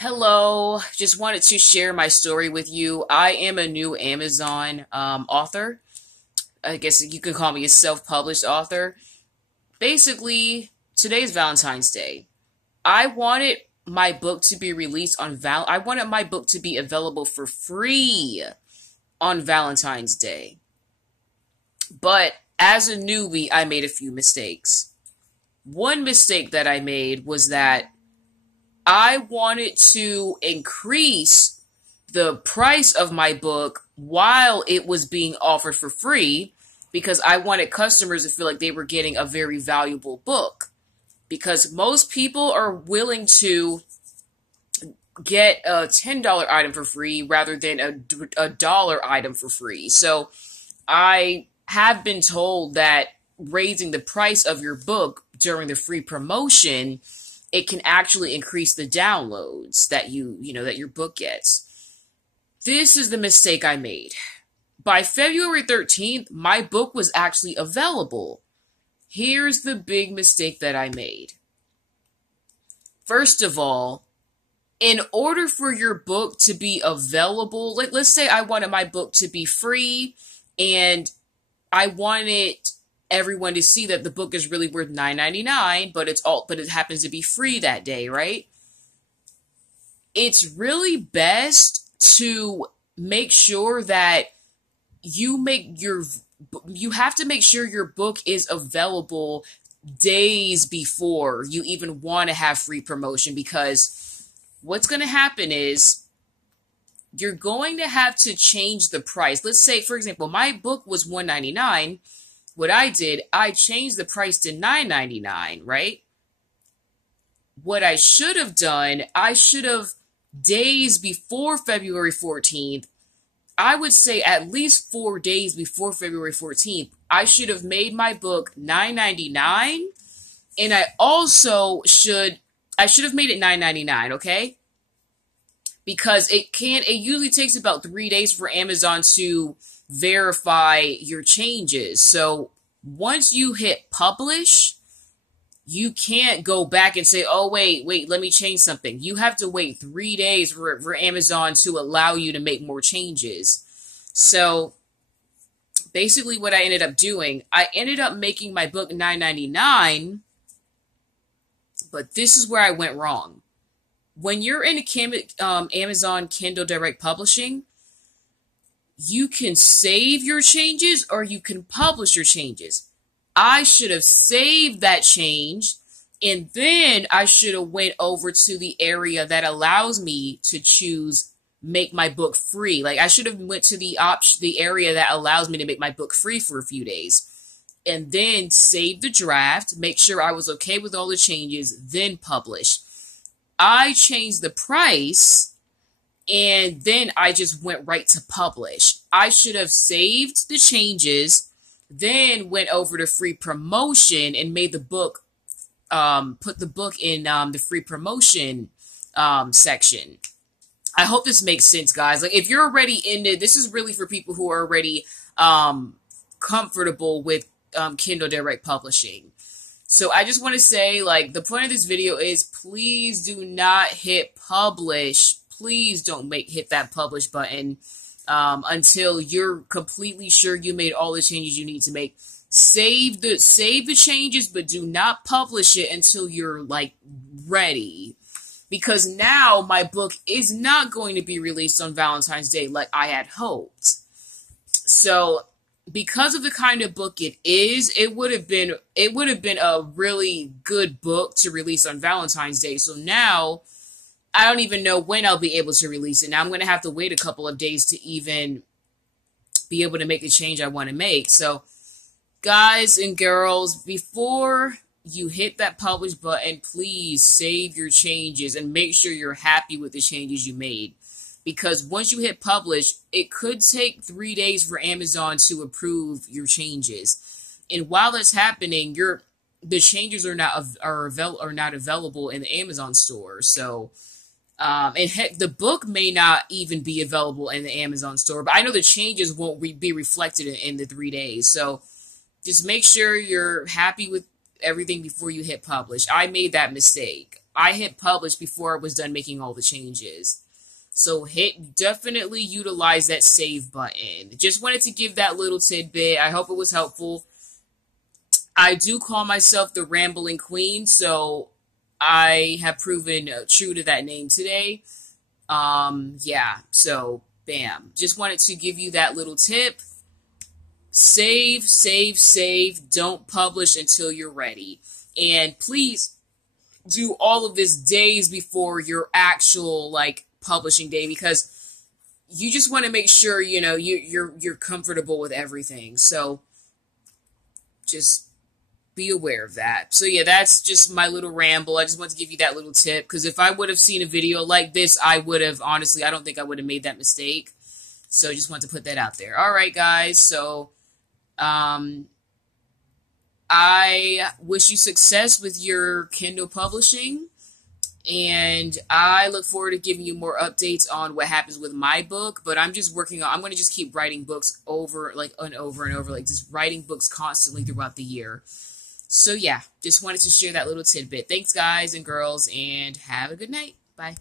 Hello, just wanted to share my story with you. I am a new Amazon author. I guess you could call me a self-published author. Basically, today's Valentine's Day. I wanted my book to be released on I wanted my book to be available for free on Valentine's Day. But as a newbie, I made a few mistakes. One mistake that I made was that I wanted to increase the price of my book while it was being offered for free because I wanted customers to feel like they were getting a very valuable book. Because most people are willing to get a $10 item for free rather than a dollar item for free. So I have been told that raising the price of your book during the free promotion, it can actually increase the downloads that that your book gets. This is the mistake I made. By February 13th, my book was actually available. Here's the big mistake that I made. First of all, in order for your book to be available, let's say I wanted my book to be free and I wanted everyone to see that the book is really worth $9.99, but it happens to be free that day, right? It's really best to make sure that you have to make sure your book is available days before you even want to have free promotion, because what's going to happen is you're going to have to change the price. Let's say, for example, my book was $1.99. What I did, I changed the price to $9.99, right? What I should have done, I should have, days before February 14th, I would say at least 4 days before February 14th, I should have made my book $9.99, and I should have made it $9.99, okay? Because it usually takes about 3 days for Amazon to verify your changes. So once you hit publish, you can't go back and say, oh, wait, let me change something. You have to wait 3 days for Amazon to allow you to make more changes. So basically what I ended up doing, I ended up making my book $9.99, but this is where I went wrong. When you're in Amazon Kindle Direct Publishing, you can save your changes or you can publish your changes. I should have saved that change, and then I should have went over to the area that allows me to choose make my book free. Like, I should have went to the area that allows me to make my book free for a few days, and then save the draft, make sure I was okay with all the changes, then publish. I changed the price, and then I just went right to publish. I should have saved the changes, then went over to free promotion and made the book, put the book in the free promotion section. I hope this makes sense, guys. Like, if you're already in it, this is really for people who are already comfortable with Kindle Direct Publishing. So I just want to say, like, the point of this video is please do not hit publish. Please don't hit that publish button until you're completely sure you made all the changes you need to make. Save the changes, but do not publish it until you're, like, ready. Because now my book is not going to be released on Valentine's Day like I had hoped. So because of the kind of book it is, it would have been a really good book to release on Valentine's Day. So now I don't even know when I'll be able to release it. Now I'm going to have to wait a couple of days to even be able to make the change I want to make. So guys and girls, before you hit that publish button, please save your changes and make sure you're happy with the changes you made. Because once you hit publish, it could take 3 days for Amazon to approve your changes. And while that's happening, the changes are not available in the Amazon store. So, and heck, the book may not even be available in the Amazon store. But I know the changes won't be reflected in the 3 days. So just make sure you're happy with everything before you hit publish. I made that mistake. I hit publish before I was done making all the changes. So definitely utilize that save button. Just wanted to give that little tidbit. I hope it was helpful. I do call myself the Rambling Queen, so I have proven true to that name today. Yeah, so bam. Just wanted to give you that little tip. Save, save, save. Don't publish until you're ready. And please do all of this days before your actual publishing day, because you just want to make sure you're comfortable with everything. So just be aware of that. So yeah, that's just my little ramble. I just want to give you that little tip, because if I would have seen a video like this, I would have, honestly, I don't think I would have made that mistake. So just want to put that out there. All right, guys. So I wish you success with your Kindle publishing, and I look forward to giving you more updates on what happens with my book. But I'm just working on, I'm going to just keep writing books over and over, just writing books constantly throughout the year. So yeah, just wanted to share that little tidbit. Thanks, guys and girls, and have a good night. Bye.